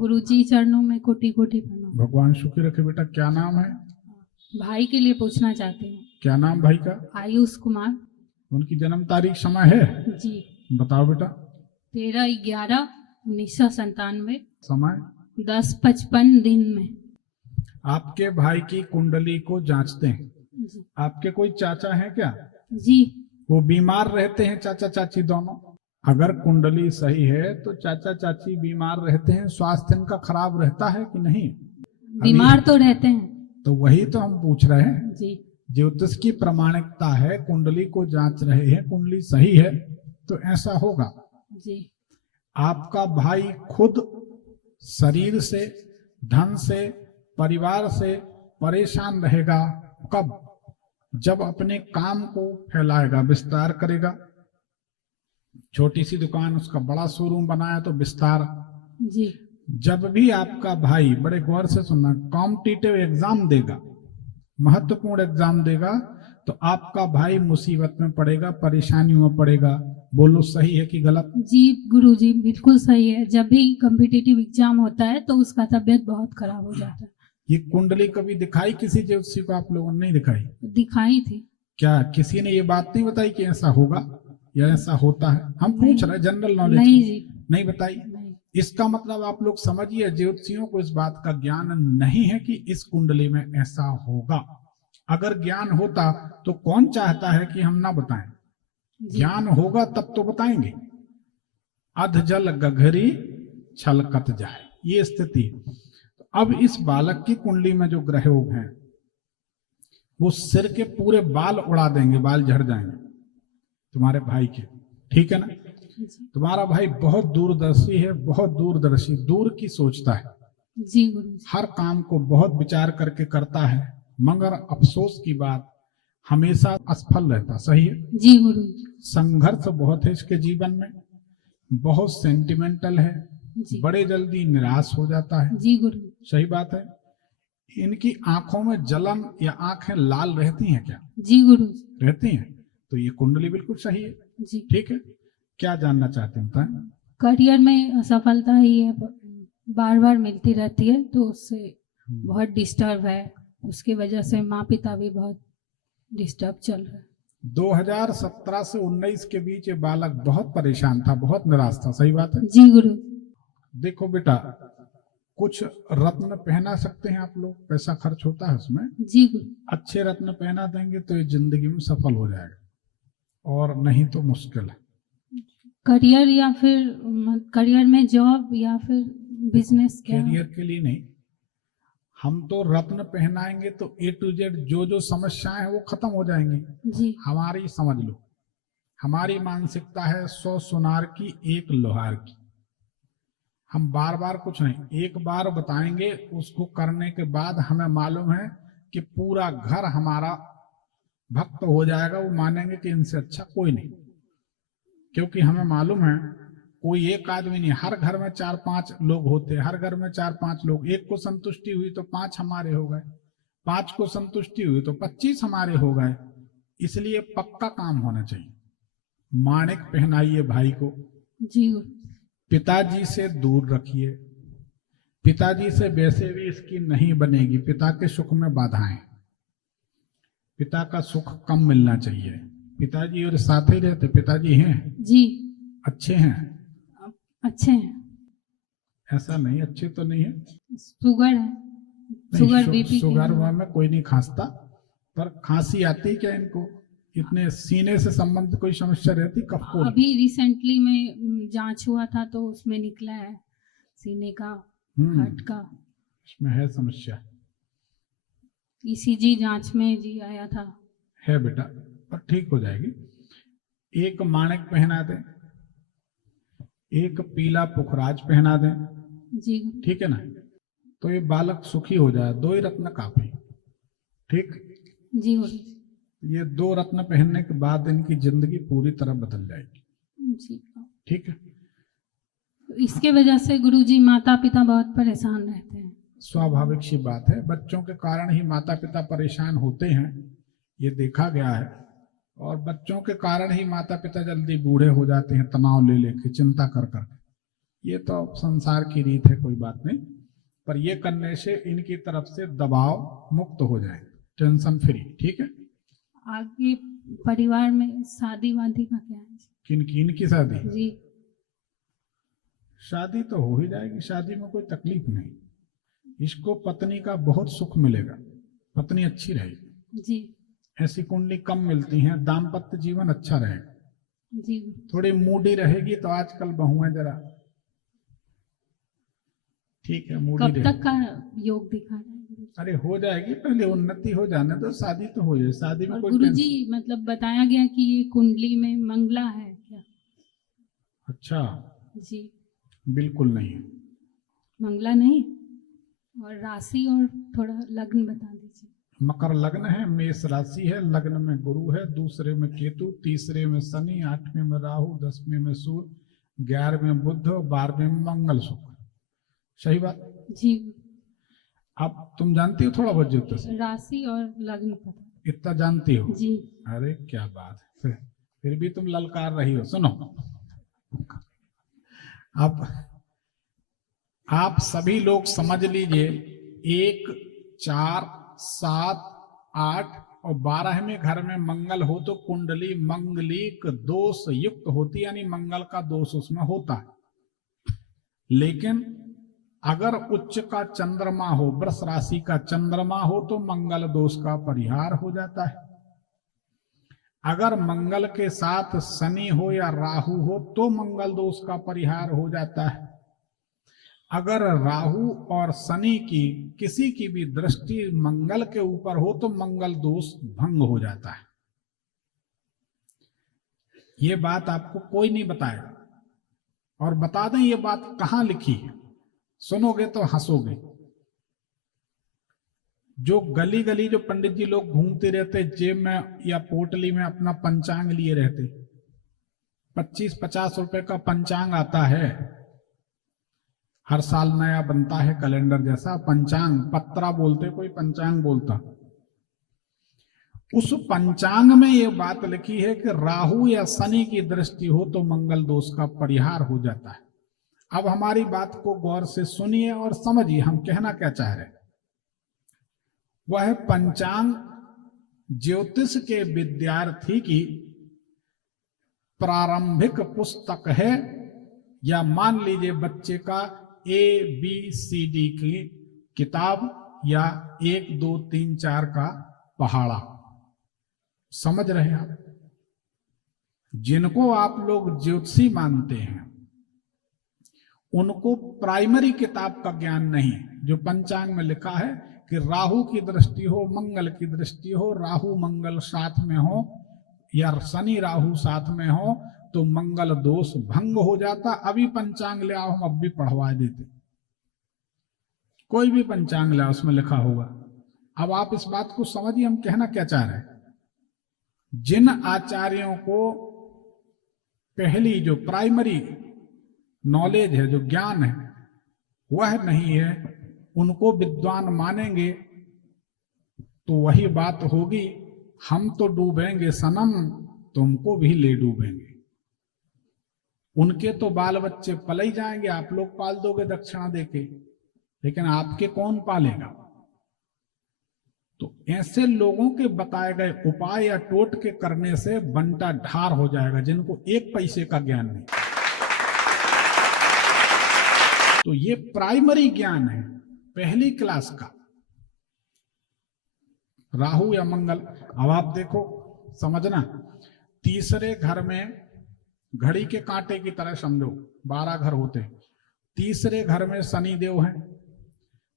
गुरुजी चरणों में कोटि कोटि प्रणाम। भगवान सुखी रखे। बेटा क्या नाम है? भाई के लिए पूछना चाहती हूँ। क्या नाम भाई का? आयुष कुमार। उनकी जन्म तारीख समय है? जी। बताओ बेटा। 13/11/1997। समय? 10:55 दिन में। आपके भाई की कुंडली को जांचते हैं। जी। आपके कोई चाचा हैं क्या? जी। वो बीमार रहते हैं चाचा चाची दोनों? अगर कुंडली सही है तो चाचा चाची बीमार रहते हैं, स्वास्थ्य इनका खराब रहता है कि नहीं? बीमार तो रहते हैं। तो वही तो हम पूछ रहे हैं। जी। ज्योतिष की प्रामाणिकता है, कुंडली को जांच रहे हैं, कुंडली सही है तो ऐसा होगा। जी। आपका भाई खुद शरीर से, धन से, परिवार से परेशान रहेगा कब? जब अपने काम को फैलाएगा, विस्तार करेगा। छोटी सी दुकान, उसका बड़ा शोरूम बनाया तो विस्तार। जी। जब भी आपका भाई, बड़े गौर से सुनना, कॉम्पिटिटिव एग्जाम देगा, महत्वपूर्ण एग्जाम देगा, तो आपका भाई मुसीबत में पड़ेगा, परेशानियों में पड़ेगा। बोलो सही है कि गलत? जी गुरुजी बिल्कुल सही है। जब भी कॉम्पिटिटिव एग्जाम होता है तो उसका तबीयत बहुत खराब हो जाता है। ये कुंडली कभी दिखाई किसी ज्योतिषी को? आप लोगों ने नहीं दिखाई? दिखाई थी। क्या किसी ने ये बात नहीं बताई कि ऐसा होगा या ऐसा होता है? हम पूछ रहे जनरल नॉलेज। नहीं जी, नहीं बताई। नहीं। इसका मतलब आप लोग समझिए, ज्योतिषियों को इस बात का ज्ञान नहीं है कि इस कुंडली में ऐसा होगा। अगर ज्ञान होता तो कौन चाहता है कि हम ना बताएं? ज्ञान होगा तब तो बताएंगे। अध जल गघरी छलकत जाए, ये स्थिति। अब इस बालक की कुंडली में जो ग्रह योग हैं वो सिर के पूरे बाल उड़ा देंगे, बाल झड़ जाएंगे तुम्हारे भाई के। ठीक है ना? तुम्हारा भाई बहुत दूरदर्शी है, बहुत दूरदर्शी, दूर की सोचता है। जी गुरु। हर काम को बहुत विचार करके करता है, मगर अफसोस की बात हमेशा असफल रहता। सही है? जी गुरु। संघर्ष बहुत है इसके जीवन में, बहुत सेंटिमेंटल है, बड़े जल्दी निराश हो जाता है। जी गुरु। सही बात है। इनकी आंखों में जलन या आंखें लाल रहती हैं क्या? जी गुरु। रहती हैं। तो ये कुंडली बिल्कुल सही है। जी। ठीक है, क्या जानना चाहते हैं बताएं? करियर में असफलता ही है, बार बार मिलती रहती है तो उससे बहुत डिस्टर्ब है। उसकी वजह से माँ पिता भी बहुत डिस्टर्ब चल रहा है। 2017 से 19 के बीच ये बालक बहुत परेशान था, बहुत निराश था। सही बात है? जी गुरु। देखो बेटा, कुछ रत्न पहना सकते हैं आप लोग, पैसा खर्च होता है उसमें। जी गुरु। अच्छे रत्न पहना देंगे तो ये जिंदगी में सफल हो जाएगा, और नहीं तो मुश्किल है। करियर या फिर करियर में जॉब या फिर बिजनेस? करियर के लिए नहीं, हम तो रत्न पहनाएंगे तो A to Z जो जो समस्याएं हैं वो खत्म हो जाएंगी। जी। हमारी समझ लो, हमारी मानसिकता है 100 सुनार की 1 लोहार की। हम बार बार कुछ नहीं, एक बार बताएंगे, उसको करने के बाद हमें मालूम है कि पूरा घर हमारा भक्त हो जाएगा। वो मानेंगे कि इनसे अच्छा कोई नहीं, क्योंकि हमें मालूम है कोई एक आदमी नहीं, हर घर में 4-5 लोग होते, हर घर में 4-5 लोग। एक को संतुष्टि हुई तो 5 हमारे हो गए, 5 को संतुष्टि हुई तो 25 हमारे हो गए। इसलिए पक्का काम होना चाहिए। माणिक पहनाइए भाई को। जी। पिताजी से दूर रखिए। पिताजी से वैसे भी इसकी नहीं बनेगी, पिता के सुख में बाधाएं। पिता का सुख कम मिलना चाहिए। पिताजी और साथ ही रहते? पिताजी हैं? जी। अच्छे हैं? अच्छे हैं। ऐसा नहीं अच्छे तो नहीं है, शुगर है, शुगर बीपी। शुगर में कोई नहीं खांसता, पर खांसी आती क्या इनको? इतने सीने से संबंध कोई समस्या रहती? कफ को अभी रिसेंटली में जांच हुआ था तो उसमें निकला है सीने का, हार्ट का। इसमें है समस्या। ECG जांच में जी आया था। है बेटा, पर ठीक हो जाएगी। एक माणिक पहना दें, एक पीला पुखराज पहना दें। जी। ठीक है ना? तो ये बालक सुखी हो जाए। 2 ही रत्न काफी। ठीक जी। ये 2 रत्न पहनने के बाद इनकी जिंदगी पूरी तरह बदल जाएगी। जी। ठीक है। इसके वजह से गुरुजी माता पिता बहुत परेशान रहते हैं। स्वाभाविक सी बात है, बच्चों के कारण ही माता पिता परेशान होते हैं, ये देखा गया है। और बच्चों के कारण ही माता पिता जल्दी बूढ़े हो जाते हैं, तनाव ले लेके, चिंता कर कर। ये तो अब संसार की रीत है, कोई बात नहीं, पर ये करने से इनकी तरफ से दबाव मुक्त हो जाए, टेंशन फ्री। ठीक है। आगे परिवार में शादी वादी का क्या है? किनकी शादी? जी। शादी तो हो ही जाएगी, शादी में कोई तकलीफ नहीं। इसको पत्नी का बहुत सुख मिलेगा, पत्नी अच्छी रहेगी जी। ऐसी कुंडली कम मिलती हैं, दाम्पत्य जीवन अच्छा रहेगा। जी। थोड़ी मूडी रहेगी तो आजकल बहुएं जरा ठीक है मूडी कब रहेगी। तक का योग दिखा रहा है? अरे हो जाएगी, पहले उन्नति हो जाने तो शादी तो हो जाए, शादी में और कोई गुरुजी मतलब बताया गया कि ये कुंडली में मंगला है क्या? अच्छा, जी। बिल्कुल नहीं। मंगला नहीं। और राशि और थोड़ा लग्न बता दीजिए। मकर लग्न है, मेष राशि है, लग्न में गुरु है, दूसरे में केतु, तीसरे में शनि, 8वें में राहु, 10वें में सूर्य, 11वें में बुध, 12वें में मंगल शुक्र। सही बात? जी। अब तुम जानती हो थोड़ा बहुत ज्योतिष? राशि और लग्न पता। इतना जानती हो? जी। अरे क्या बात है, फिर भी तुम ललकार रही हो। सुनो, अब आप सभी लोग समझ लीजिए, 1, 4, 7, 8 और 12वें घर में मंगल हो तो कुंडली मंगलिक दोष युक्त होती, यानी मंगल का दोष उसमें होता है। लेकिन अगर उच्च का चंद्रमा हो, वृष राशि का चंद्रमा हो तो मंगल दोष का परिहार हो जाता है। अगर मंगल के साथ शनि हो या राहु हो तो मंगल दोष का परिहार हो जाता है। अगर राहु और शनि की किसी की भी दृष्टि मंगल के ऊपर हो तो मंगल दोष भंग हो जाता है। ये बात आपको कोई नहीं बताएगा। और बता दें ये बात कहां लिखी है, सुनोगे तो हंसोगे। जो गली गली जो पंडित जी लोग घूमते रहते जेब में या पोटली में अपना पंचांग लिए रहते, 25-50 रुपए का पंचांग आता है, हर साल नया बनता है कैलेंडर जैसा पंचांग, पत्रा बोलते कोई पंचांग बोलता। उस पंचांग में ये बात लिखी है कि राहु या शनि की दृष्टि हो तो मंगल दोष का परिहार हो जाता है। अब हमारी बात को गौर से सुनिए और समझिए हम कहना क्या चाह रहे हैं। वह पंचांग ज्योतिष के विद्यार्थी की प्रारंभिक पुस्तक है, या मान लीजिए बच्चे का ABCD की किताब या 1, 2, 3, 4 का पहाड़ा। समझ रहे हैं आप? जिनको आप लोग ज्योतिषी मानते हैं उनको प्राइमरी किताब का ज्ञान नहीं। जो पंचांग में लिखा है कि राहु की दृष्टि हो, मंगल की दृष्टि हो, राहु मंगल साथ में हो या शनि राहु साथ में हो तो मंगल दोष भंग हो जाता। अभी पंचांग ले आओ, हम अब भी पढ़वा देते। कोई भी पंचांग ले आओ, उसमें लिखा होगा। अब आप इस बात को समझिए हम कहना क्या चाह रहे हैं। जिन आचार्यों को पहली जो प्राइमरी नॉलेज है, जो ज्ञान है वह नहीं है, उनको विद्वान मानेंगे तो वही बात होगी, हम तो डूबेंगे सनम, तुमको भी ले डूबेंगे। उनके तो बाल बच्चे पल ही जाएंगे, आप लोग पाल दोगे दक्षिणा देके, लेकिन आपके कौन पालेगा? तो ऐसे लोगों के बताए गए उपाय या टोटके करने से बंटा ढार हो जाएगा, जिनको 1 पैसे का ज्ञान नहीं। तो ये प्राइमरी ज्ञान है, पहली क्लास का, राहु या मंगल। अब आप देखो, समझना, तीसरे घर में घड़ी के कांटे की तरह समझो, 12 घर होते, तीसरे घर में शनि देव है,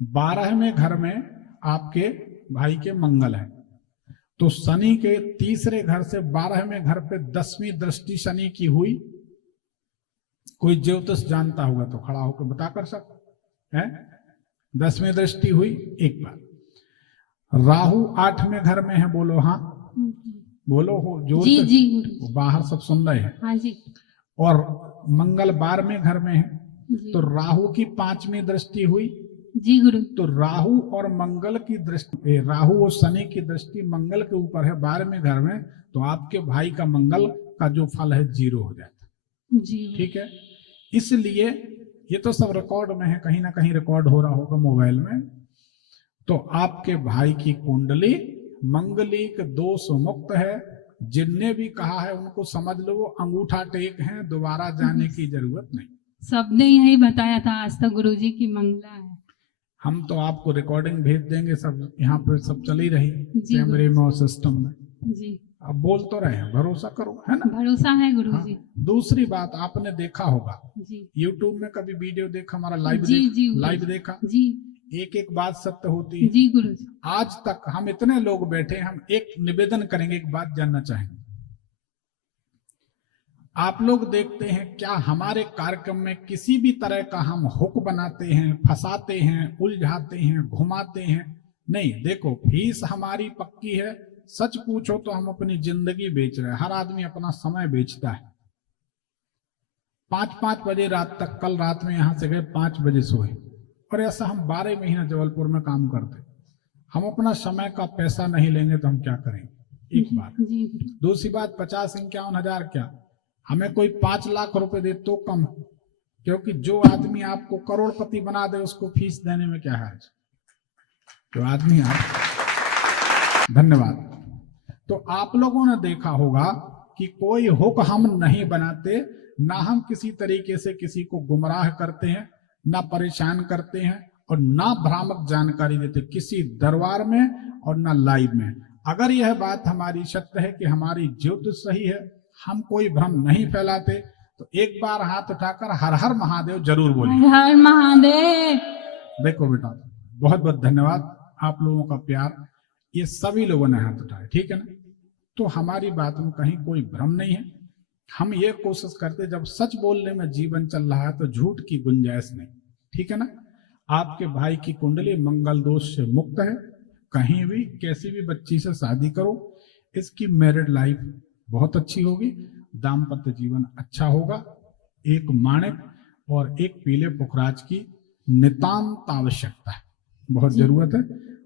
12वें घर में आपके भाई के मंगल है। तो शनि के तीसरे घर से 12वें घर पे 10वीं दृष्टि शनि की हुई। कोई ज्योतिष जानता होगा तो खड़ा होकर बता कर सकते हैं, 10वीं दृष्टि हुई। एक बार राहु 8वें घर में है, बोलो हाँ, बोलो हो जोर जी से। जी बाहर सब सुन रहे हैं। हाँ जी। और मंगल 12वें घर में है, जी। तो राहु की 5वीं दृष्टि हुई। जी गुरु। तो राहु और मंगल की दृष्टि, राहु और शनि की दृष्टि मंगल के ऊपर है 12वें घर में, तो आपके भाई का मंगल का जो फल है 0 हो जाता है। जी। ठीक है, इसलिए ये तो सब रिकॉर्ड में है, कहीं ना कहीं रिकॉर्ड हो रहा होगा मोबाइल में। तो आपके भाई की कुंडली मंगलिक दोष मुक्त है। जिनने भी कहा है उनको समझ लो वो अंगूठा टेक हैं, दोबारा जाने की जरूरत नहीं। सबने यही बताया था आज तक गुरुजी की मंगला है। हम तो आपको रिकॉर्डिंग भेज देंगे, सब यहाँ पे सब चली रही जी कैमरे में और सिस्टम में। जी, अब बोल तो रहे हैं, भरोसा करो, है ना। भरोसा है गुरुजी। हाँ। दूसरी बात आपने देखा होगा जी यूट्यूब में कभी वीडियो देखा हमारा, लाइव जी जी लाइव देखा, जी एक एक बात सत्य होती है। जी गुरुजी। आज तक हम इतने लोग बैठे, हम एक निवेदन करेंगे, एक बात जानना चाहेंगे। आप लोग देखते हैं क्या हमारे कार्यक्रम में किसी भी तरह का हम हुक बनाते हैं, फंसाते हैं, उलझाते हैं, घुमाते हैं? नहीं। देखो, फीस हमारी पक्की है। सच पूछो तो हम अपनी जिंदगी बेच रहे हैं। हर आदमी अपना समय बेचता है। 5-5 बजे रात तक, कल रात में यहां से गए 5 बजे सोए, और ऐसा हम 12 महीना जबलपुर में काम करते। हम अपना समय का पैसा नहीं लेंगे तो हम क्या करेंगे? एक बात। दूसरी बात, 50-51 हजार क्या, हमें कोई 5 लाख रुपए दे तो कम, क्योंकि जो आदमी आपको करोड़पति बना दे उसको फीस देने में क्या है? जो आदमी आप, धन्यवाद। तो आप लोगों ने देखा होगा कि कोई हुक हम नहीं बनाते, ना हम किसी तरीके से किसी को गुमराह करते हैं, ना परेशान करते हैं, और ना भ्रामक जानकारी देते किसी दरबार में और ना लाइव में। अगर यह बात हमारी सत्य है कि हमारी ज्योतिष सही है, हम कोई भ्रम नहीं फैलाते, तो एक बार हाथ उठाकर हर हर महादेव जरूर बोलिए। हर हर महादेव। देखो बेटा, बहुत बहुत धन्यवाद आप लोगों का प्यार, ये सभी लोगों ने हाथ उठाए, ठीक है ना। तो हमारी बात में कहीं कोई भ्रम नहीं है। हम ये कोशिश करते, जब सच बोलने में जीवन चल रहा है तो झूठ की गुंजाइश नहीं, ठीक है ना। आपके भाई की कुंडली मंगल दोष से मुक्त है। कहीं भी कैसी भी बच्ची से शादी करो, इसकी मैरिड लाइफ बहुत अच्छी होगी, दाम्पत्य जीवन अच्छा होगा। एक माणिक और एक पीले पुखराज की नितांत आवश्यकता है, बहुत जरूरत है,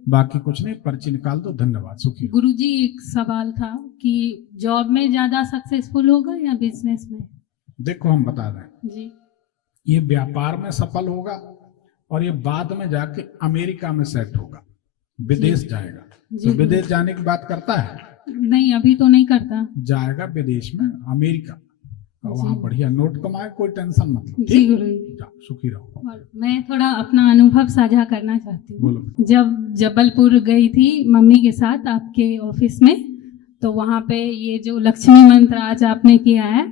बाकी कुछ नहीं। पर्ची निकाल दो। धन्यवाद। सुखी। गुरुजी, एक सवाल था कि जॉब में ज्यादा सक्सेसफुल होगा या बिजनेस में? देखो, हम बता दें जी, ये व्यापार में सफल होगा और ये बाद में जाके अमेरिका में सेट होगा, विदेश जाएगा। तो विदेश जाने की बात करता है? नहीं, अभी तो नहीं करता। जाएगा विदेश में, अमेरिका, और वहाँ बढ़िया नोट कमाए, कोई टेंशन मत लो। जी गुरुजी। सुखी रहो। और मैं थोड़ा अपना अनुभव साझा करना चाहती हूँ। बोलो। जब जबलपुर गई थी मम्मी के साथ आपके ऑफिस में, तो वहाँ पे ये जो लक्ष्मी मंत्र आज आपने किया है,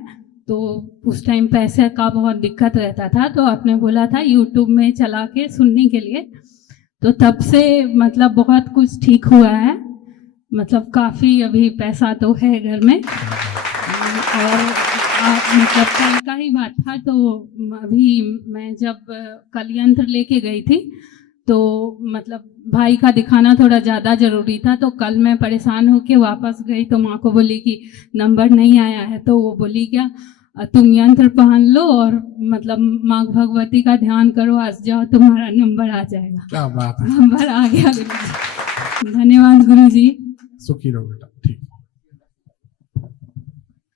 तो उस टाइम पैसे का बहुत दिक्कत रहता था, तो आपने बोला था यूट्यूब में चला के सुनने के लिए। तो तब से मतलब बहुत कुछ ठीक हुआ है, मतलब काफ़ी अभी पैसा तो है घर में। और मतलब कल का ही बात था, तो अभी मैं जब कल यंत्र लेके गई थी, तो मतलब भाई का दिखाना थोड़ा ज़्यादा ज़रूरी था, तो कल मैं परेशान होके वापस गई, तो माँ को बोली कि नंबर नहीं आया है। तो वो बोली क्या, तुम यंत्र पहन लो और मतलब माँ भगवती का ध्यान करो, आज जाओ तुम्हारा नंबर आ जाएगा। क्या बात है, नंबर आ गया गुरुजी। धन्यवाद गुरुजी। सुखी रहो बेटा, ठीक।